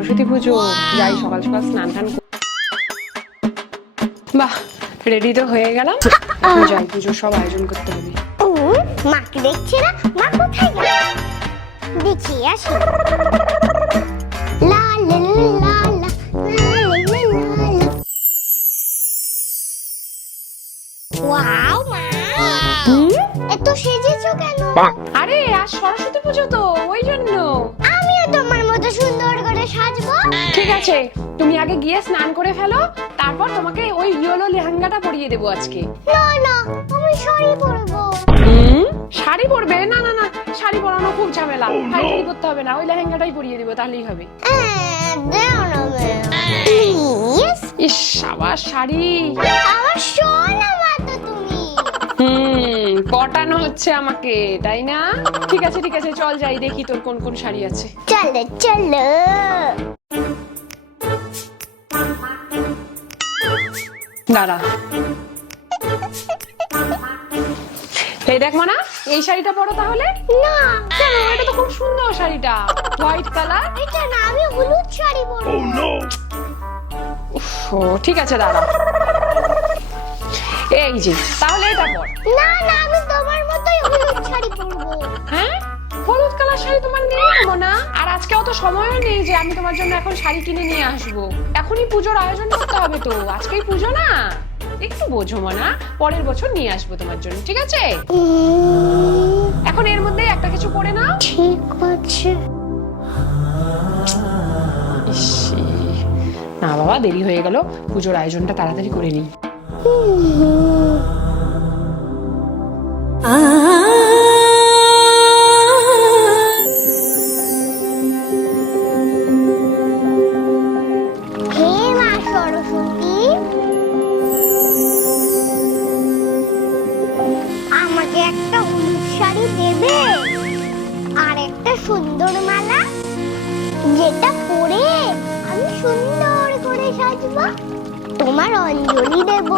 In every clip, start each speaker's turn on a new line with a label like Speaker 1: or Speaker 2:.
Speaker 1: সরস্বতী পুজো যাই সকাল সকাল স্নান টান বাহ রেডি তো হয়ে গেলাম। যাই পুজোর সব আয়োজন করতে হবে।
Speaker 2: ও মাকে দেখছি না? মা কোথায় গেল? দেখি আসি। লা লা লা লা লা, লা লা লা লা। লা। ওয়াও মা। এত সেজেছো কেন?
Speaker 1: আরে আজ সরস্বতী পুজো তো ওই জন্য।
Speaker 2: সাজবো?
Speaker 1: ঠিক আছে তুমি আগে গিয়ে স্নান করে ফেলো তারপর তোমাকে ওই ইয়েলো লেহেঙ্গাটা পরিয়ে দেবো আজকে।
Speaker 2: না না আমি শাড়ি পরবো।
Speaker 1: শাড়ি পরবে? না না না শাড়ি পরানো খুব ঝামেলা। ফাইটারি করতে হবে না ওই লেহেঙ্গাটাই পরিয়ে দেবো তাহলেই হবে। ইস আবার শাড়ি।
Speaker 2: আমার সোনা
Speaker 1: হচ্ছে আমাকে তাই না? ঠিক আছে ঠিক আছে চল যাই দেখি তোর কোন কোন শাড়ি আছে।
Speaker 2: চলো চলো।
Speaker 1: দাঁড়া। এই দেখ মানা এই শাড়িটা পরো তাহলে।
Speaker 2: না।
Speaker 1: কেন? এটা তো খুব সুন্দর শাড়িটা। হোয়াইট কালার
Speaker 2: এটা না আমি হলুদ শাড়ি পরবো।
Speaker 1: ও ঠিক আছে দাঁড়া। এই যে তাহলে এটা পর।
Speaker 2: না না আমি তোমার মতোই
Speaker 1: অত সময়ও নেই যে আমি তোমার জন্য এখন শাড়ি কিনে নিয়ে আসব। এখনই পুজোর আয়োজন করতে হবে তো। আজকেই পুজো না? একটু বোঝো মনা পরের বছর নিয়ে আসব তোমার জন্য ঠিক আছে? এখন এর মধ্যে একটা কিছু পরে নাও।
Speaker 2: ঠিক আছে
Speaker 1: না বাবা দেরি হয়ে গেল। পুজোর আয়োজনটা তাড়াতাড়ি করে নিই।
Speaker 2: তোমার অঞ্জলি দেব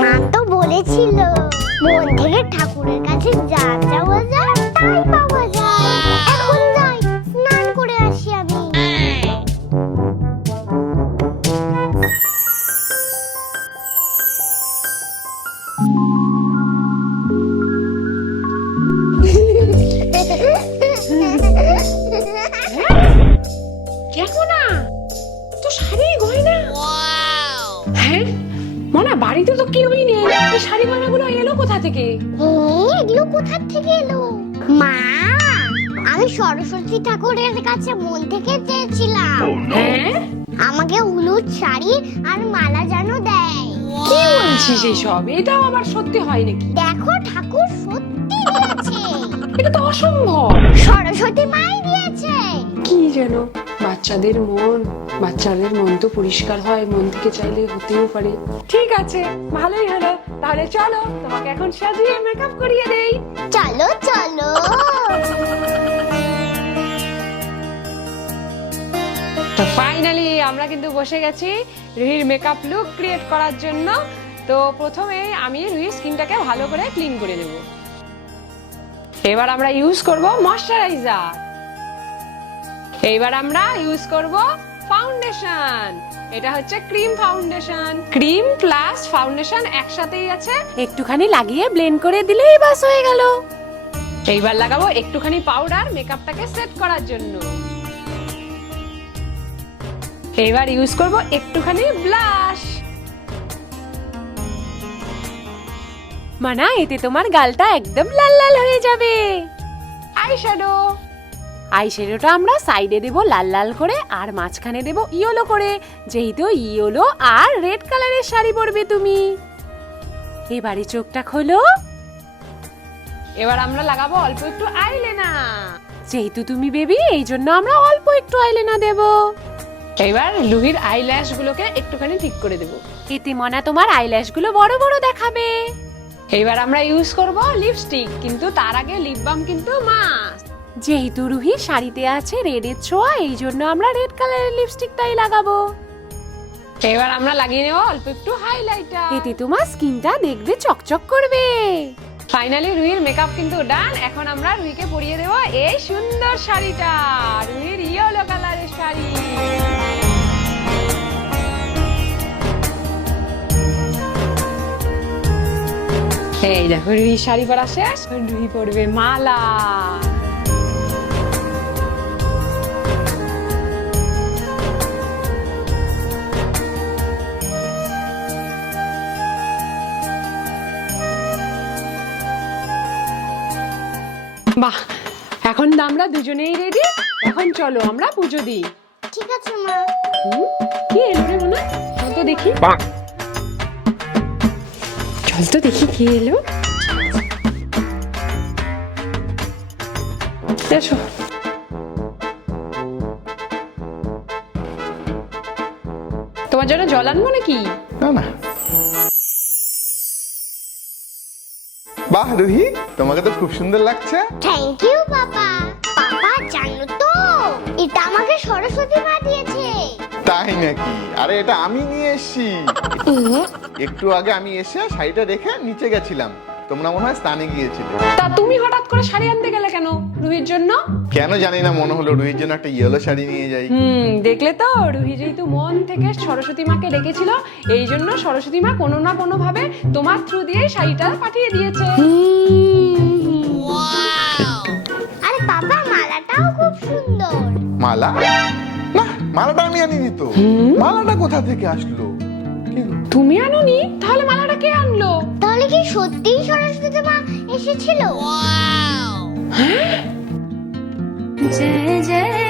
Speaker 2: মা তো বলেছিল মন থেকে ঠাকুরের কাছে যা যায় তাই পাওয়া যায় এখন যাই স্নান করে আসি আমি
Speaker 1: দেখো মনা বাড়িতে তো কেউই নেই। এই শাড়ি গয়নাগুলো এলো কোথা থেকে?
Speaker 2: এগুলো কোথা থেকে এলো? মা আমি সরস্বতী ঠাকুরের কাছে মন থেকে চেয়েছিলাম।
Speaker 1: হ্যাঁ?
Speaker 2: আমাকে হলুদ শাড়ি আর মালা যেন দেয়।
Speaker 1: কি বলছিস এসব? এটাও আবার সত্যি হয় নাকি?
Speaker 2: দেখো ঠাকুর সত্যি দিয়েছে।
Speaker 1: এটা তো অসম্ভব।
Speaker 2: সরস্বতী মাই দিয়েছে।
Speaker 1: কি যেন? বাচ্চাদের মন বাচ্চাদের মন তো পরিষ্কার হয় মন থেকে চাইলে হতেও পারে। ঠিক আছে ভালোই হলো। তাহলে চলো তোমাকে এখন সাজিয়ে মেকআপ করিয়ে দেই।
Speaker 2: চলো চলো।
Speaker 1: তো ফাইনালি আমরা কিন্তু বসে গেছি রুহির মেকআপ লুক ক্রিয়েট করার জন্য। তো প্রথমে আমি রুহির স্কিনটাকে ভালো করে ক্লিন করে নেব এবার আমরা ইউজ করব ময়শ্চারাইজার এইবার আমরা ইউজ করব ফাউন্ডেশন এটা হচ্ছে cream foundation cream plus foundation একসাথেই আছে। একটুখানি লাগিয়ে ব্লেন্ড করে দিলেই বাস হয়ে গেল। এইবার লাগাবো একটুখানি পাউডার মেকআপটাকে সেট করার জন্য। এবার ইউজ করব একটুখানি ব্লাশ মানা, এতে তোমার গালটা একদম লাল লাল হয়ে যাবে। আই আইশ্যাডো আইশ্যাডোটা আমরা সাইডে দেব লাল লাল করে আর মাঝখানে দেব ইয়েলো করে। যেহেতু ইয়েলো আর রেড কালারের শাড়ি পরবে তুমি। এবারে চোখটা খোলো। এবার আমরা লাগাবো অল্প একটু আইলেনা। যেহেতু তুমি বেবি, এই জন্য আমরা অল্প একটু আইলেনা দেব। এবার লুহির আইল্যাশ গুলোকে একটুখানি ঠিক করে দেব। এতে মনা তোমার আইল্যাশগুলো বড় বড় দেখাবে। এবার আমরা ইউজ করব লিপস্টিক, কিন্তু তার আগে লিপ বাম কিন্তু মাস্ট যেহেতু রুহি শাড়িতে আছে রেডের ছোঁয়া এই জন্য আমরা রেড কালারের লিপস্টিকটাই লাগাবো। এবার আমরা লাগিয়ে নেব অল্প একটু হাইলাইটার এতে তোমার স্কিনটা দেখবে চকচক করবে। ফাইনালি রুহির মেকআপ কিন্তু ডান এখন আমরা রুহিকে পরিয়ে দেবো এই সুন্দর শাড়িটা রুহির ইয়েলো কালারের শাড়ি। এই দেখো রুহি শাড়ি পরা শেষ। রুহি পরবে মালা। বাহ এখন তো আমরা দুজনেই রেডি এখন চলো আমরা পুজো দিই।
Speaker 2: ঠিক আছে মা।
Speaker 1: কি এলো রে মনে চল তো দেখি। চল তো দেখি কি এলো। এসো। তোমার জন্য জল আনব নাকি?
Speaker 3: না না। বাহ রুহি তোমাকে তো খুব সুন্দর লাগছে।
Speaker 2: থ্যাংক ইউ বাবা বাবা জানো তো এটা আমাকে সরস্বতী মা দিয়েছে।
Speaker 3: তাই নাকি? আরে এটা আমি নিয়ে এসেছি। একটু আগে আমি এসে শাড়িটা রেখে নিচে গেছিলাম। তোমরা মনে হয় স্নানে গিয়েছিলে।
Speaker 1: তা তুমি হঠাৎ করে শাড়ি আনতে গেলে কেন রুহির জন্য?
Speaker 3: কেন জানি না মনে হলো রুহির জন্য একটা ইয়েলো শাড়ি নিয়ে যাই।
Speaker 1: হুম দেখলে তো রুহি যেহেতু মন থেকে সরস্বতী মাকে ডেকেছিল এই জন্য সরস্বতী মা কোনো না কোনো ভাবে তোমার থ্রু দিয়ে শাড়িটা পাঠিয়ে দিয়েছে।
Speaker 2: আরে বাবা মালাটাও খুব সুন্দর।
Speaker 3: মালা? না মালাটা আমি আনিনি তো। মালাটা কোথা থেকে আসলো?
Speaker 1: তুমি আনোনি? তাহলে মালাটা কে আনলো?
Speaker 2: কি সত্যিই সরস্বতী মা এসেছিল?
Speaker 4: হ্যাঁ? জয় জয়।